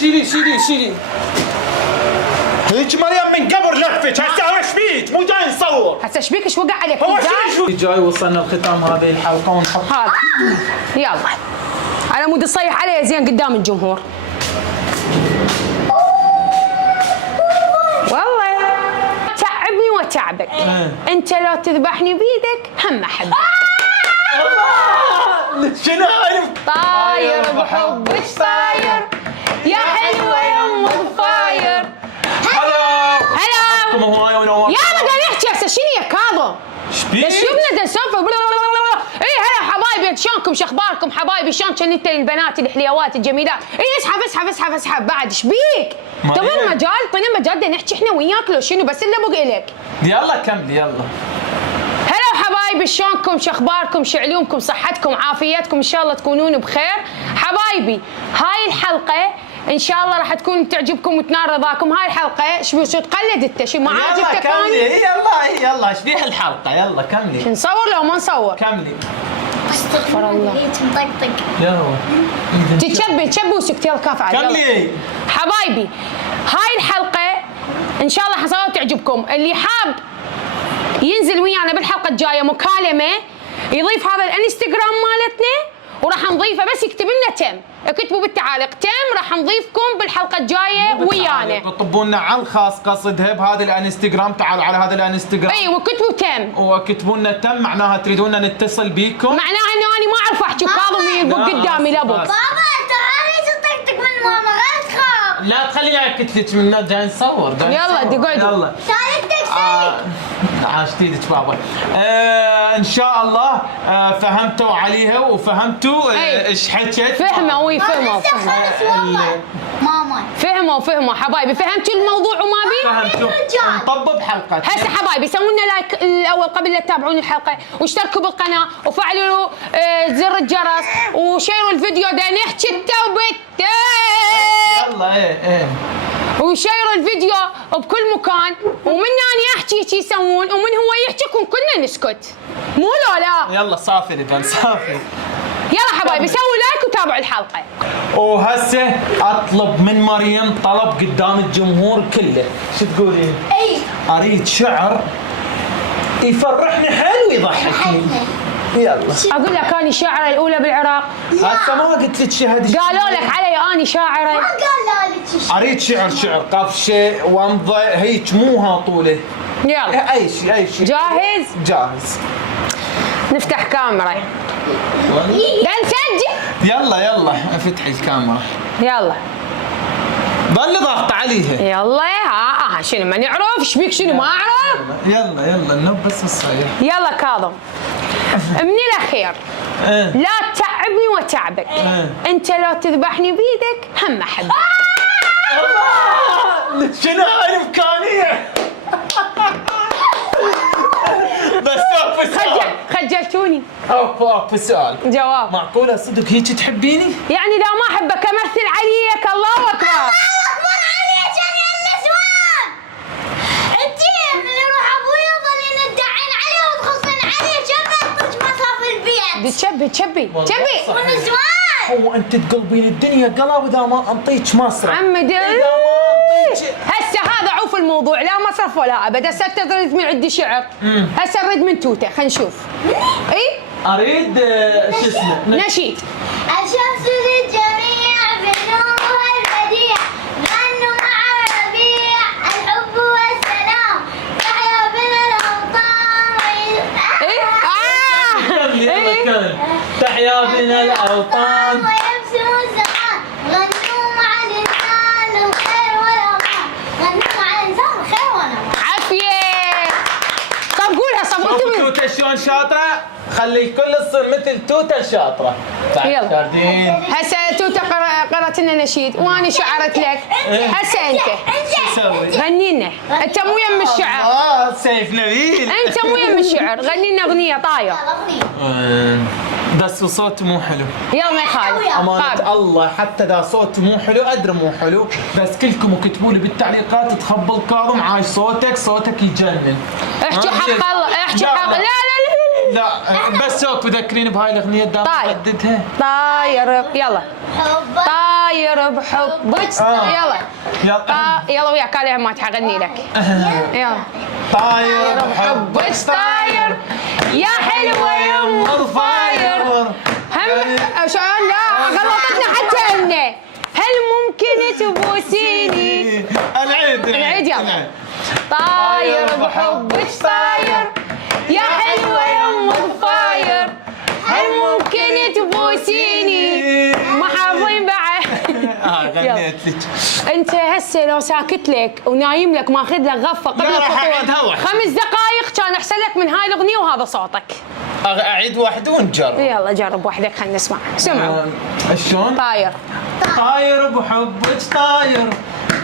شيلي هيك مريم من قبل لفك، هسه ايش بيك؟ مو جاي نصور. هسه ايش بيك؟ ايش وقع عليك؟ هو شو جاي وصلنا لختام هذه الحلقه ونحط هذا. يلا على مود تصيح علي زين قدام الجمهور. والله تعبني وتعبك. انت لو تذبحني بيدك هم احبك. شنو عارف؟ طاير بحبك طاير يا حلوه يا ام الضفاير. هلا يلا قاعد يحكي هسه شنو يا كاظم؟ بس شوفنا نسولف. اي هلا حبايبي شلونكم؟ شو اخباركم حبايبي؟ شلون كنت البنات الحليوات الجميلات؟ اي اسحب بعد ايش بيك؟ طب المجال طينا مجال بدنا نحكي احنا وياك لو شنو بس الا بقى لك. يلا كملي يلا. هلا حبايبي شلونكم؟ شو اخباركم؟ شو علومكم؟ صحتكم؟ عافيتكم؟ ان شاء الله تكونون بخير. حبايبي هاي الحلقه ان شاء الله راح تكون تعجبكم وتنال رضاكم. هاي الحلقه شو تقلد انت؟ شو ما عجبتك؟ يلا ايش بيها الحلقه؟ يلا كملي. نصور لو ما نصور؟ كملي. استغفر الله. مطقطق. يلا تشبي وسكت. يلا كاف عاد. كملي. حبايبي هاي الحلقه ان شاء الله حصلوا تعجبكم. اللي حاب ينزل ويانا بالحلقه الجايه مكالمه يضيف هذا الانستغرام مالتنا وراح نضيفه. بس يكتب لنا تم، اكتبوا بالتعاليق تم راح نضيفكم بالحلقه الجايه ويانا. اطبوا لنا على الخاص قصدها بهذا الانستغرام. تعالوا على هذا الانستغرام. اي وكتبوا تم. وكتبوا لنا تم معناها تريدونا نتصل بيكم. معناها انه انا ما اعرف احكي وكاظم يبق قدامي لابد. بابا تعالي تطقطق من ماما غير تخاف. لا تخليني اكتلك من جاي نصور. يلا تقعدوا. يلا تعالي عاشت ايدك بابا. ان شاء الله فهمتوا عليها وفهمتوا ايش حكت. فهموا فهموا حبايبي. فهمتوا الموضوع وما بي؟ فهمتوا. نطبق حلقه. هسه حبايبي سووا لنا لايك الاول قبل لا تتابعون الحلقه واشتركوا بالقناه وفعلوا زر الجرس وشيروا الفيديو ده نحكي التوبه. يلا ايه وشيروا الفيديو بكل مكان ومن اني احكي شي يسوون ومن هو يحكي كلنا نسكت. مو لا يلا سافر اذا سافر. يلا حبايبي سووا لايك وتابعوا الحلقه. وهسه اطلب من مريم طلب قدام الجمهور كله. شو تقولين؟ اريد شعر يفرحني حيل ويضحكني. يلا اقول لك اني شاعره الاولى بالعراق. هسه ما قلت لك شهد. قالوا لك علي اني شاعره. ما قال لك اريد شعر قفشه ومضه هيك مو هاطوله. يلا اي شيء. جاهز. نفتح كاميرا. نسجل. يلا افتحي الكاميرا. يلا ضل ضغط عليها. يلا شنو ما نعرف ايش بيك؟ شنو ما اعرف. يلا النب بس الصيح. يلا كاظم من الاخير لا تتعبني وتعبك. انت لو تذبحني بيدك هم احبك. شنو هاي الامكانيه؟ بس اوف السؤال. خجلتوني. اوف السؤال. جواب. معقوله صدق هيك تحبيني؟ يعني لو ما احبك امثل عليك. الله اكبر. الله اكبر عليك يا النسوان. انت من يروح ابوي يظلين تدعين عليه وتخصين عليه كم يعطيك مصاف البيت. تشبي والنسوان. هو انت تقلبين الدنيا قلب اذا ما انطيك مصرف. عمدي هسه هذا عوف الموضوع. لا مصرف ولا ابد. هسه تريد من عندي شعر. هسه اريد من توته. خلينا نشوف. اريد شو اسمه نشيد. الشمس للجميع بنورها البديع غنوا مع ربيع الحب والسلام تحيا بنا الاوطان. تحيا بنا الاوطان ويبسم الزمان غنوا مع الانسان الخير والامان. غنوا مع الانسان الخير والامان. عافيه. طب قولها صبرتوا. توته شلون شاطره؟ خلي الكل تصير مثل توته شاطره. يلا. شاردين. هسه توته قرأت لنا نشيد وانا شعرت لك. هسه انت شو اسوي؟ غني لنا. انت مو يم الشعر. سيف نبيل. انت مو يم الشعر. غني لنا اغنيه طاير. بس صوت مو حلو. يلا ما يخالف. أمانة الله حتى إذا صوت مو حلو أدري مو حلو بس كلكم اكتبوا لي بالتعليقات تخبل كاظم عايش صوتك يجنن. احكي حق الله. احكي حق. لا لا بس صوت وذكريني بهاي الاغنيه دام طاير. رددها. طاير يلا حبك طاير بحبك يلا يلا يلا وياك عليها ما تغني لك يلا طاير بحبك طاير يا حلوه يا ام الطاير هم شلون لا غلطتنا حتى انه هل ممكن تبوسيني العيد العيد يلا طاير بحبك طاير يا حلوه يا ام الطاير هل ممكن تبوسيني ما حافظين بعد غنيت لك. انت هسه لو ساكت لك ونايم لك ماخذ لك غفه قبل لا، راح أعيدها الفطور واحد. 5 دقائق كان احسن لك من هاي الاغنيه وهذا صوتك اعيد واحد ونجرب. يلا جرب وحدك خلينا نسمع سمعوا شلون؟ طاير طاير بحبك طاير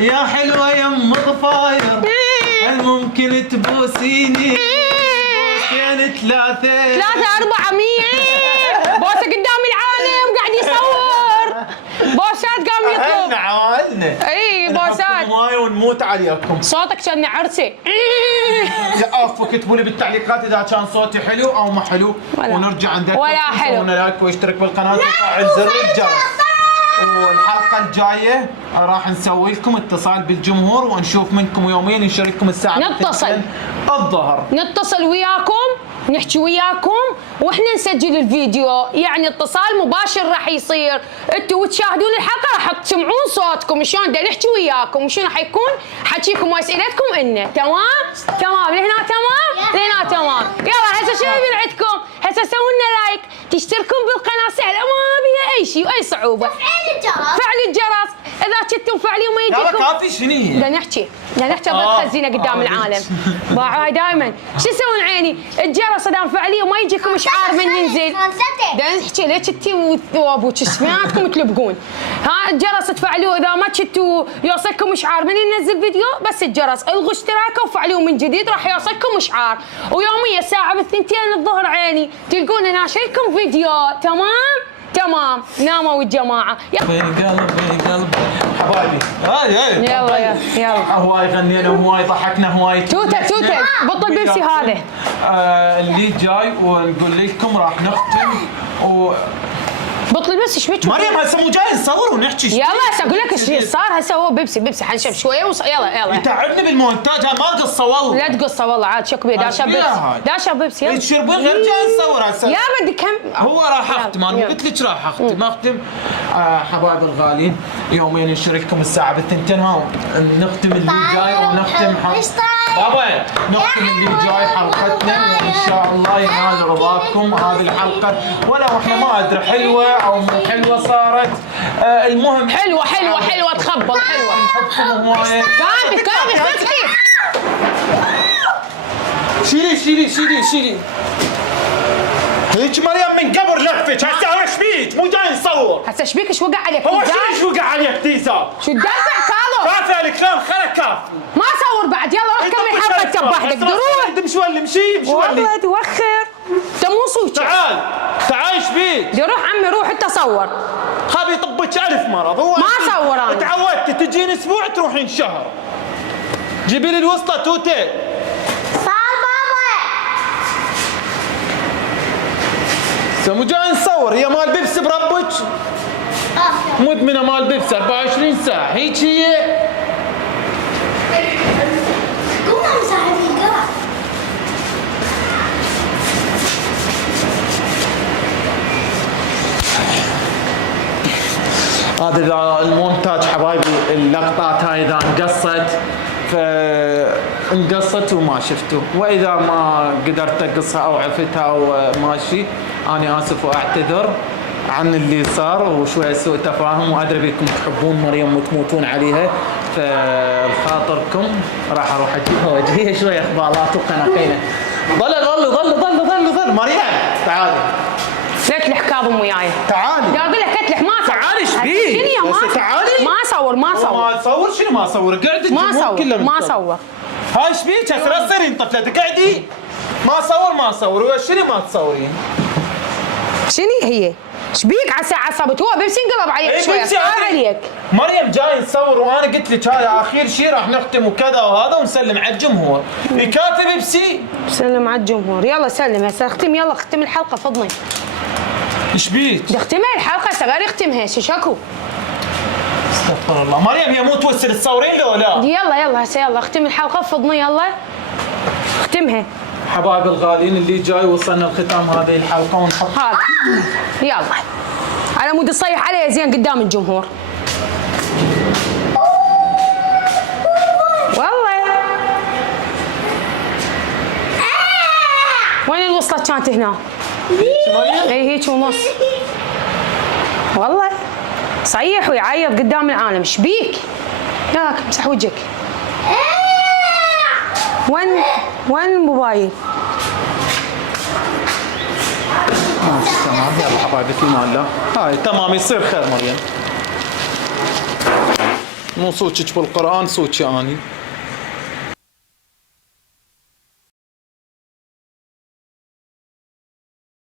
يا حلوه يا ام الضفاير هل ممكن تبوسيني بوسين 3 3 4 100 بوسه قدام العالم قاعد يصور بوسات قام يطلب عوالنا اي بوسات ماي ونموت عليكم. صوتك كان عرسي يا اف اكتبوا لي بالتعليقات اذا كان صوتي حلو او ما حلو ولا. ونرجع عندكم ولا حلو. لايك واشترك بالقناه وفعل زر الجرس. والحلقه الجايه راح نسوي لكم اتصال بالجمهور ونشوف منكم يوميا نشارككم الساعه نتصل. 2 الظهر. نتصل وياكم نحكي وياكم واحنا نسجل الفيديو يعني اتصال مباشر راح يصير انتوا تشاهدون الحلقه راح تسمعون صوتكم شلون بدنا نحكي وياكم وشنو حيكون حكيكم واسئلتكم انه تمام لهنا تمام لهنا تمام يلا هسه شنو من عندكم هسه سووا لنا لايك تشتركون بالقناه سهله ما بيها اي شيء واي صعوبه فعل الجرس فعل الجرس اذا كنتم فعلي وما يلا يجيكم كافي شنو هي؟ بدنا نحكي بخزينه قدام العالم باعوا دائما شو يسوون عيني الجرس دام فعلي وما يجيكم اشعار من ينزل بدنا نحكي ليش انتي وابوك سمعتكم تلبقون ها الجرس تفعلوه اذا ما كنتوا يوصلكم اشعار من ينزل فيديو بس الجرس الغوا اشتراكه وفعلوه من جديد راح يوصلكم اشعار ويوميا الساعه بالثنتين الظهر عيني تلقون ناشركم فيديو تمام ناموا الجماعه في قلبي حبايبي هاي يلا هواي غنينا هواي ضحكنا هواي توته بطل بيبسي هذا اللي جاي ونقول لكم راح نختم بطل بس ايش بيك مريم هسه مو جاي نصور ونحكي يلا هسه اقول لك ايش صار هسه هو بيبسي حنشرب شويه يلا يتعبني بالمونتاج ما قصه والله لا تقصه والله عاد شك بيه داشا بيبسي يلا تشربون غير جاي نصور هسه يا بدي كم هو راح اختم انا قلت لك راح اختم حبايب الغاليين يومين نشارككم الساعه بالثنتين ها نختم اللي جاي ونختم بابا نختم اللي جاي حلقتنا وان شاء الله ينال رضاكم هذه الحلقه ولو احنا ما ادري حلوه او مو حلوه صارت المهم حلوه تخبل حلوه نحبكم هوايه كافي شيلي هيك مريم من قبر لفك هسه ايش بيك مو جاي نصور هسه ايش بيك ايش وقع عليك هو شو وقع عليك تيسا شو تدافع كاظم كافي عليك خلك كافي ما صور بعد يلا روح كمل حلقتك بوحدك روح مش ولا مشي والله توخر انت مو صوتك تعال ايش بيك روح عمي روح انت صور خابي يطبك 1000 مرض هو ما صور انا تعودت تجين اسبوع تروحين شهر جيبي لي الوسطى توته صار بابا مو جاي نصور هي مال بيبسي بربك مدمنه مال بيبسي 24 ساعه هيك هي قوم مساعد القرع هذا المونتاج حبايبي اللقطات هاي اذا انقصت وما شفتوا واذا ما قدرت اقصها او عفتها او ماشي انا اسف واعتذر عن اللي صار وشويه سوء تفاهم وادري بكم تحبون مريم وتموتون عليها فبخاطركم راح اروح اجيبها واجيها شويه اخبارات وقناقينه ظل مريم تعالي لك كاظم وياي تعالي لا اقول لك اتلح ما صور تعالي ايش بيك؟ تعالي ما صور ما صور شنو ما صور؟ قاعد ما صور هاي ايش بيك؟ هسه لا تصيرين طفله قاعدي ما صور ويا شنو ما تصورين؟ شنو هي؟ ايش بيك عسى عصبت؟ هو بيبسي انقلب عليك شوي، بيبسي صار عليك. مريم جاي نصور وانا قلت لك هذا اخير شيء راح نختم وكذا وهذا ونسلم على الجمهور. يكاتب بيبسي. سلم على الجمهور، يلا سلم هسه اختم، يلا اختم الحلقه فضني. ايش بيك؟ بدي اختمها الحلقه هسه غير اختمها، شكو؟ استغفر الله، مريم هي مو توسل تصورين لو لا؟ يلا هسه يلا اختم الحلقه فضني، يلا اختمها. حبايب الغاليين اللي جاي وصلنا لختام هذه الحلقه ونحط هذا يلا على مود تصيح عليه زين قدام الجمهور. والله وين اللي وصلت كانت هنا؟ اي هيك ونص. والله صيح ويعيط قدام العالم، ايش بيك؟ ياك امسح وجهك. وين الموبايل؟ تمام يلا حبايبي في امان الله. هاي تمام يصير خير مريم. مو صوتك بالقران صوتي اني.